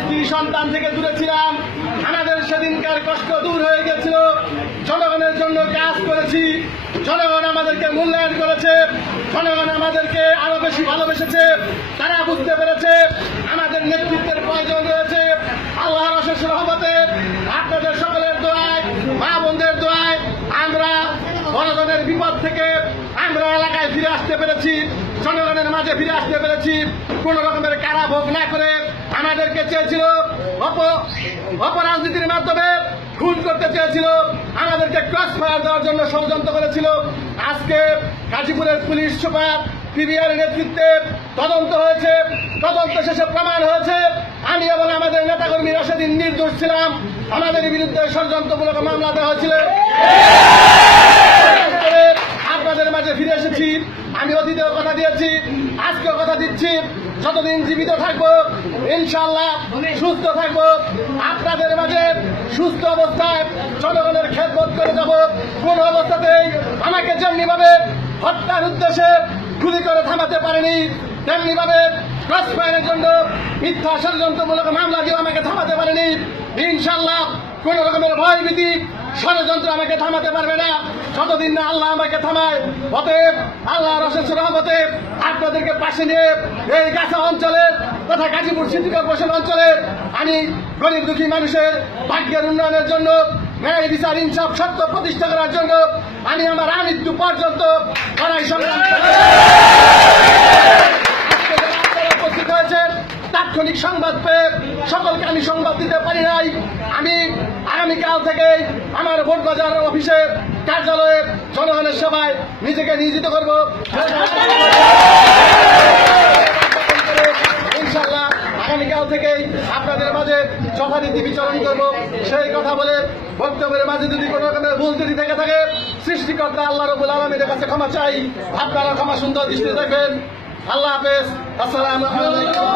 স্ত্রী সন্তান থেকে দূরে ছিলাম, আমাদের সেদিনকার কষ্ট দূর হয়ে গেছিল। জনগণের জন্য কাজ করেছি, জনগণ আমাদেরকে মূল্যায়ন করেছে, জনগণ আমাদেরকে আরো বেশি ভালোবেসেছে। তারা বুঝতে পেরেছে আমাদের নেতৃত্বের প্রয়োজন রয়েছে। আল্লাহর অশেষ রহমতে, আপনাদের সকলের দোয়ায়, মা বোনদের দোয়ায় আমরা জনগণের বিপদ থেকে আমরা এলাকায় ফিরে আসতে পেরেছি, জনগণের মাঝে ফিরে আসতে পেরেছি। কোন রকমের কারাভোগ না করে আমাদেরকে চেয়েছিল অপরাজনীতির মাধ্যমে খুন করতে চেয়েছিল, আমাদেরকে ক্রস ফায়ার দেওয়ার জন্য ষড়যন্ত্র করেছিল। আজকে গাজীপুরের পুলিশ সুপার পিবিআর নেতৃত্বে তদন্ত হয়েছে, তদন্ত শেষে প্রমাণ হয়েছে আমি এবং আমাদের নেতাকর্মীরা সেদিন নির্দোষ ছিলাম। আমাদের বিরুদ্ধে ষড়যন্ত্রমূলক মামলা দেওয়া হয়েছিল। আপনাদের মাঝে ফিরে এসেছি। আমি অতীতেও কথা দিয়েছি, আজকেও কথা দিচ্ছি, যতদিন জীবিত থাকবো ইনশাআল্লাহ সুস্থ থাকবো, আপনাদের মাঝে সুস্থ অবস্থায় জনগণের খেদমত করে যাব। কোন অবস্থাতেই আমাকে যেমনি ভাবে হত্যার উদ্দেশ্যে গুলি করে থামাতে পারেনি, তেমনি ভাবে ক্রস ফায়ারের জন্য মিথ্যা ষড়যন্ত্রমূলক মামলা দিয়ে আমাকে থামাতে পারেনি। ইনশাআল্লাহ কোন রকমের ভয়ভীতি ষড়যন্ত্র আমাকে থামাতে পারবে না, যতদিন না আল্লাহ আমাকে থামায়। অতএব আল্লাহর অশেষ রহমতে আপনাদেরকে পাশে নিয়ে এই গাছা অঞ্চলের তথা গাজীপুর সিটি কর্পোরেশন অঞ্চলের আমি গরিব দুঃখী মানুষের ভাগ্যের উন্নয়নের জন্য, ন্যায় বিচার ইনসাফ সত্য প্রতিষ্ঠা করার জন্য আমি আমার আমৃত্যু পর্যন্ত লড়াই সংগ্রাম উপস্থিত হয়েছেন। তাৎক্ষণিক সংবাদ পেয়ে সকলকে আমি সংবাদ দিতে পারি নাই। আমি আগামীকাল থেকে আমার ভোট বাজার অফিসে কার্যালয়ে জনগণের সেবায় নিজেকে নিয়োজিত করব। ইনশাআল্লাহ আগামীকাল থেকেই আপনাদের মাঝে যথারীতি বিচরণ করব। সেই কথা বলে বক্তব্যের মাঝে যদি কোনো রকমের ভুল ত্রুটি থেকে থাকে সৃষ্টিকর্তা আল্লাহ রাব্বুল আলামিনের কাছে ক্ষমা চাই। আপনারা ক্ষমা সুন্দর দৃষ্টিতে দেখবেন। আল্লাহ হাফেজ। আসসালামু আলাইকুম।